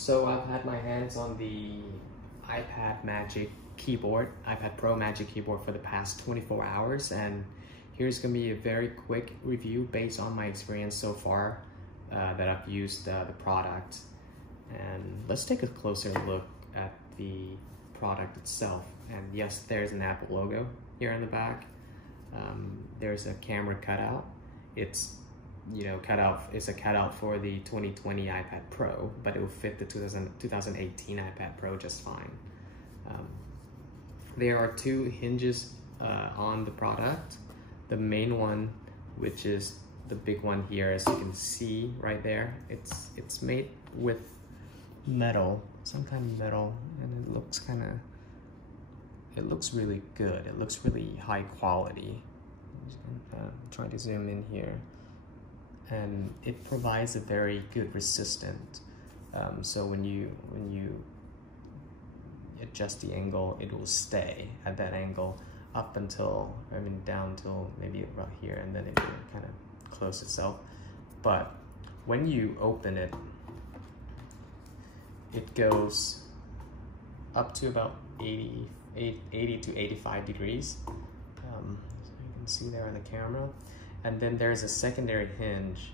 So I've had my hands on the iPad Magic keyboard, iPad Pro Magic keyboard for the past 24 hours, and here's gonna be a very quick review based on my experience so far that I've used the product. And let's take a closer look at the product itself. And yes, there's an Apple logo here in the back. There's a camera cutout. It's it's a cutout for the 2020 iPad Pro, but it will fit the 2018 iPad Pro just fine. There are two hinges on the product. The main one, which is the big one here, as you can see right there, it's made with metal, some kind of metal, and it looks really good. It looks really high quality. I'm trying to zoom in here. And it provides a very good resistance. So when you adjust the angle, it will stay at that angle up until, down till maybe right here, and then it will kind of close itself. But when you open it, it goes up to about 80 to 85 degrees. So you can see there on the camera. And then there's a secondary hinge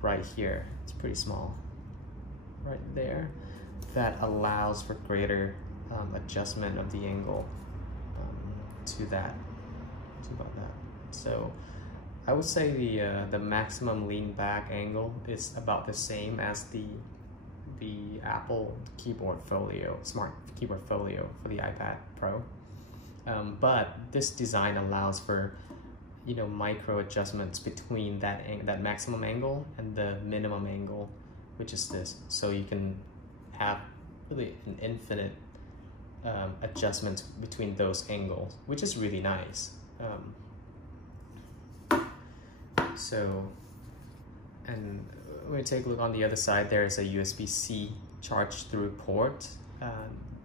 right here. It's pretty small, right there, that allows for greater adjustment of the angle to about that. So I would say the maximum lean back angle is about the same as the Apple keyboard Folio, smart keyboard Folio for the iPad Pro. But this design allows for micro adjustments between that maximum angle and the minimum angle, which is this. So you can have really an infinite adjustments between those angles, which is really nice. And when we take a look on the other side, there is a USB-C charge-through port.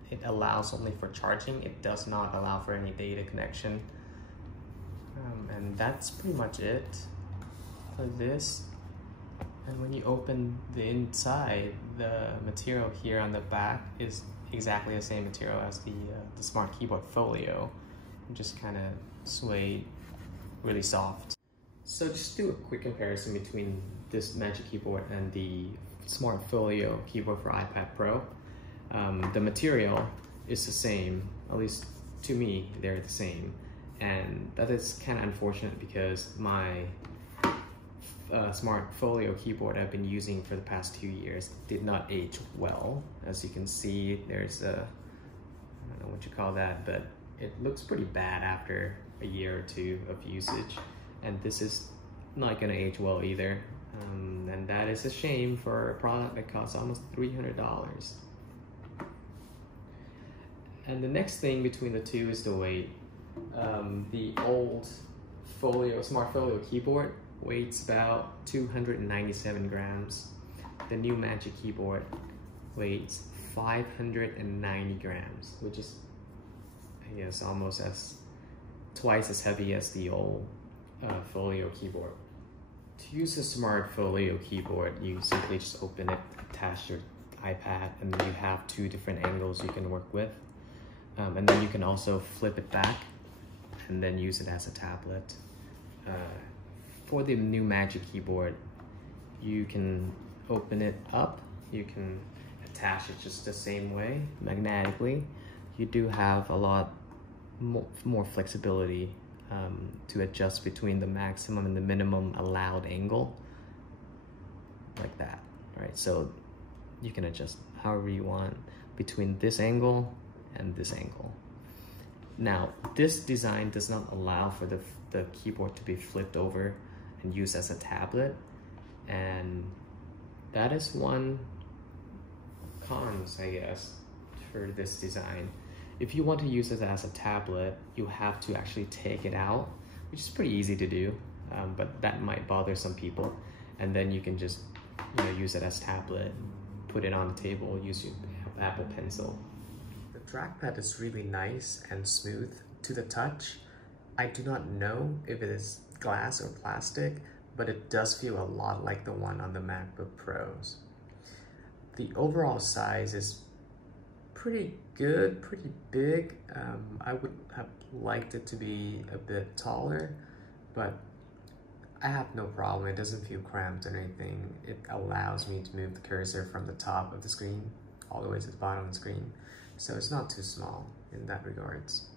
It allows only for charging. It does not allow for any data connection. And that's pretty much it for this. And when you open the inside, the material here on the back is exactly the same material as the Smart Keyboard Folio. Just kind of suede, really soft. So just do a quick comparison between this Magic Keyboard and the Smart Folio keyboard for iPad Pro. The material is the same, at least to me, they're the same. And that is kind of unfortunate because my Smart Folio keyboard I've been using for the past 2 years did not age well. As you can see, there's I don't know what you call that, but it looks pretty bad after a year or two of usage. And this is not gonna age well either. And that is a shame for a product that costs almost $300. And the next thing between the two is the weight. The old Smart Folio keyboard weighs about 297 grams. The new Magic keyboard weighs 590 grams, which is, I guess, almost twice as heavy as the old Folio keyboard. To use a Smart Folio keyboard, you simply just open it, attach your iPad, and then you have two different angles you can work with. And then you can also flip it back and then use it as a tablet. For the new Magic keyboard, you can open it up, you can attach it just the same way, magnetically. You do have a lot more flexibility to adjust between the maximum and the minimum allowed angle, like that, right? So you can adjust however you want between this angle and this angle. Now, this design does not allow for the keyboard to be flipped over and used as a tablet, and that is one cons, I guess, for this design. If you want to use it as a tablet, you have to actually take it out, which is pretty easy to do, but that might bother some people. And then you can just use it as a tablet, put it on the table, use your Apple Pencil. The trackpad is really nice and smooth to the touch. I do not know if it is glass or plastic, but it does feel a lot like the one on the MacBook Pros. The overall size is pretty good, pretty big. I would have liked it to be a bit taller, but I have no problem. It doesn't feel cramped or anything. It allows me to move the cursor from the top of the screen all the way to the bottom of the screen. So it's not too small in that regards.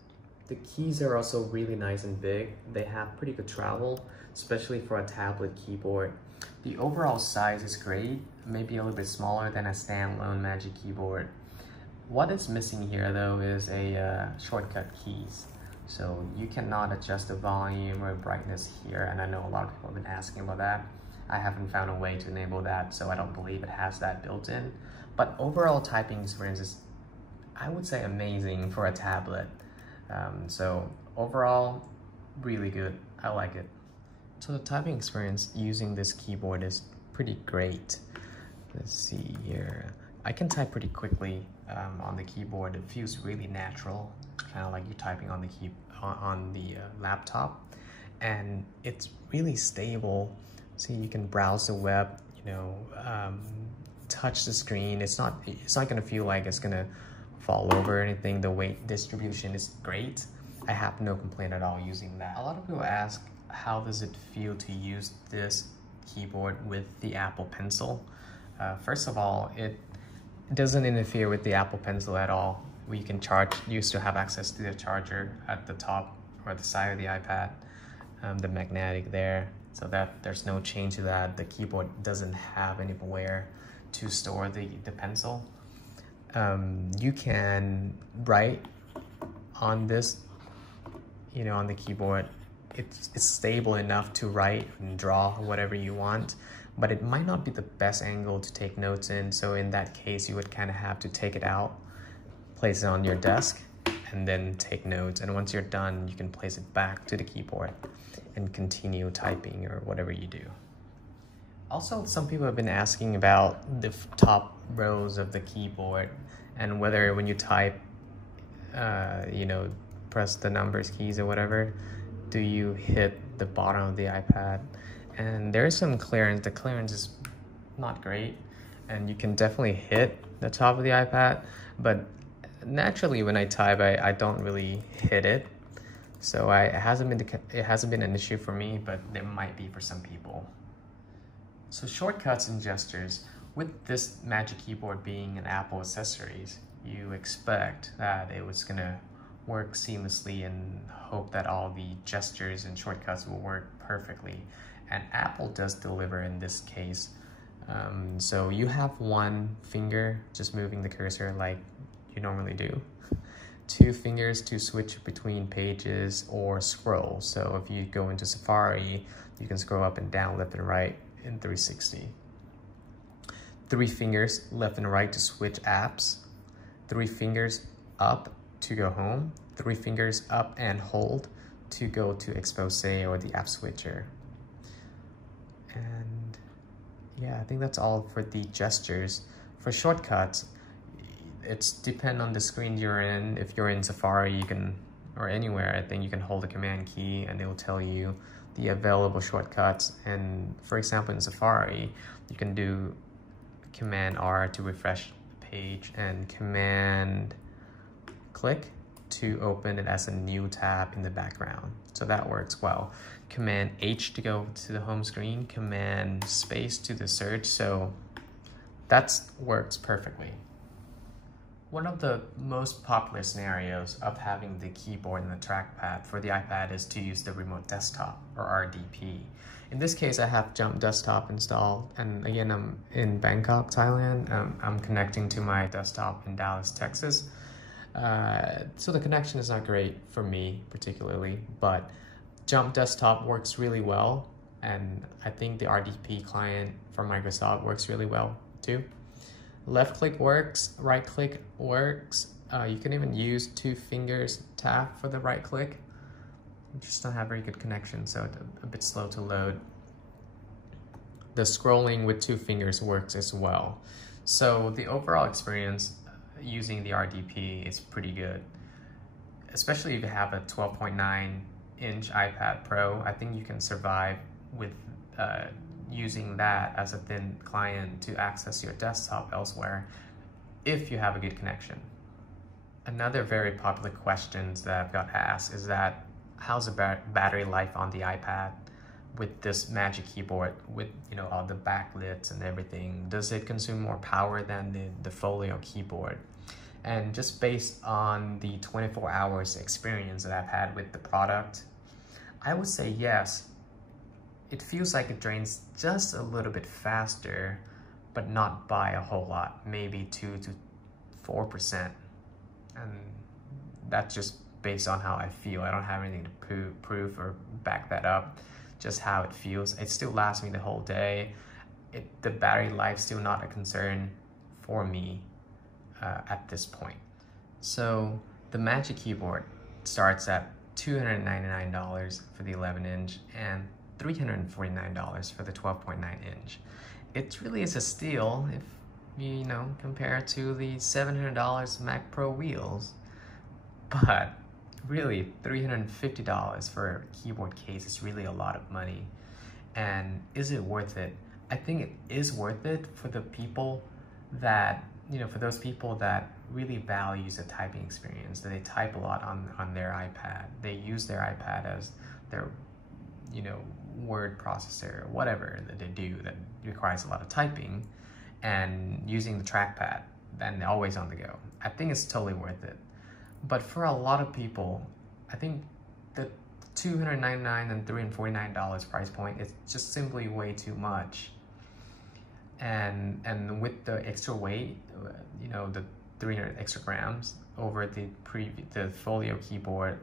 The keys are also really nice and big. They have pretty good travel, especially for a tablet keyboard. The overall size is great, maybe a little bit smaller than a standalone Magic Keyboard. What is missing here though is a shortcut keys. So you cannot adjust the volume or brightness here, and I know a lot of people have been asking about that. I haven't found a way to enable that, so I don't believe it has that built in. But overall typing experience is, I would say, amazing for a tablet. So overall, really good. I like it. So the typing experience using this keyboard is pretty great. Let's see here. I can type pretty quickly on the keyboard. It feels really natural, kind of like you're typing on the laptop, and it's really stable. So you can browse the web, touch the screen. It's not gonna feel like it's gonna fall over or anything. The weight distribution is great. I have no complaint at all using that. A lot of people ask, how does it feel to use this keyboard with the Apple Pencil? First of all, it doesn't interfere with the Apple Pencil at all. You still have access to the charger at the top or the side of the iPad, the magnetic there, so that there's no change to that. The keyboard doesn't have anywhere to store the pencil. You can write on this, on the keyboard. It's stable enough to write and draw whatever you want, but it might not be the best angle to take notes in. So in that case, you would kind of have to take it out, place it on your desk, and then take notes. And once you're done, you can place it back to the keyboard and continue typing or whatever you do. Also, some people have been asking about the top rows of the keyboard and whether when you type, press the numbers keys or whatever, do you hit the bottom of the iPad? And there is some clearance. The clearance is not great, and you can definitely hit the top of the iPad, but naturally when I type, I don't really hit it. So it hasn't been an issue for me, but there might be for some people. So shortcuts and gestures. With this Magic Keyboard being an Apple accessories, you expect that it was gonna work seamlessly and hope that all the gestures and shortcuts will work perfectly. And Apple does deliver in this case. So you have one finger just moving the cursor like you normally do. 2 fingers to switch between pages or scroll. So if you go into Safari, you can scroll up and down, left and right in 360. 3 fingers left and right to switch apps. 3 fingers up to go home. 3 fingers up and hold to go to Expose or the app switcher. And yeah, I think that's all for the gestures. For shortcuts, it's depend on the screen you're in. If you're in Safari, you can, or anywhere, I think you can hold the command key and it will tell you the available shortcuts. And for example, in Safari, you can do Command R to refresh the page and Command click to open it as a new tab in the background. So that works well. Command H to go to the home screen, Command space to the search. So that works perfectly. One of the most popular scenarios of having the keyboard and the trackpad for the iPad is to use the remote desktop, or RDP. In this case, I have Jump Desktop installed, and again, I'm in Bangkok, Thailand. I'm connecting to my desktop in Dallas, Texas. So the connection is not great for me particularly, but Jump Desktop works really well, and I think the RDP client from Microsoft works really well too. Left click works, right click works. You can even use 2 fingers tap for the right click. I just don't have very good connection, so it's a bit slow to load. The scrolling with 2 fingers works as well. So the overall experience using the RDP is pretty good, especially if you have a 12.9-inch iPad Pro. I think you can survive with using that as a thin client to access your desktop elsewhere if you have a good connection. Another very popular question that I've got asked is that how's the battery life on the iPad with this Magic Keyboard with all the backlit and everything? Does it consume more power than the Folio keyboard? And just based on the 24 hours experience that I've had with the product, I would say yes. It feels like it drains just a little bit faster, but not by a whole lot, maybe 2 to 4%. And that's just based on how I feel. I don't have anything to prove or back that up, just how it feels. It still lasts me the whole day. The battery life's still not a concern for me at this point. So the Magic Keyboard starts at $299 for the 11-inch and $349 for the 12.9 inch. It really is a steal if you compare it to the $700 Mac Pro wheels. But really, $350 for a keyboard case is really a lot of money. And is it worth it? I think it is worth it for the people that, for those people that really values the typing experience, that they type a lot on their iPad. They use their iPad as their, word processor, or whatever that they do that requires a lot of typing, and using the trackpad, then always on the go. I think it's totally worth it. But for a lot of people, I think the $299 and $349 price point is just simply way too much. And with the extra weight, the 300 extra grams over the Folio keyboard,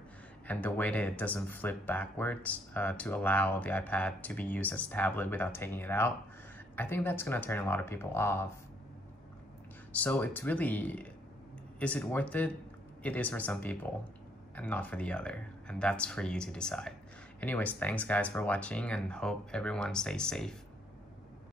and the way that it doesn't flip backwards to allow the iPad to be used as a tablet without taking it out, I think that's gonna turn a lot of people off. So it's really, is it worth it? It is for some people and not for the other, and that's for you to decide. Anyways, thanks guys for watching, and hope everyone stays safe.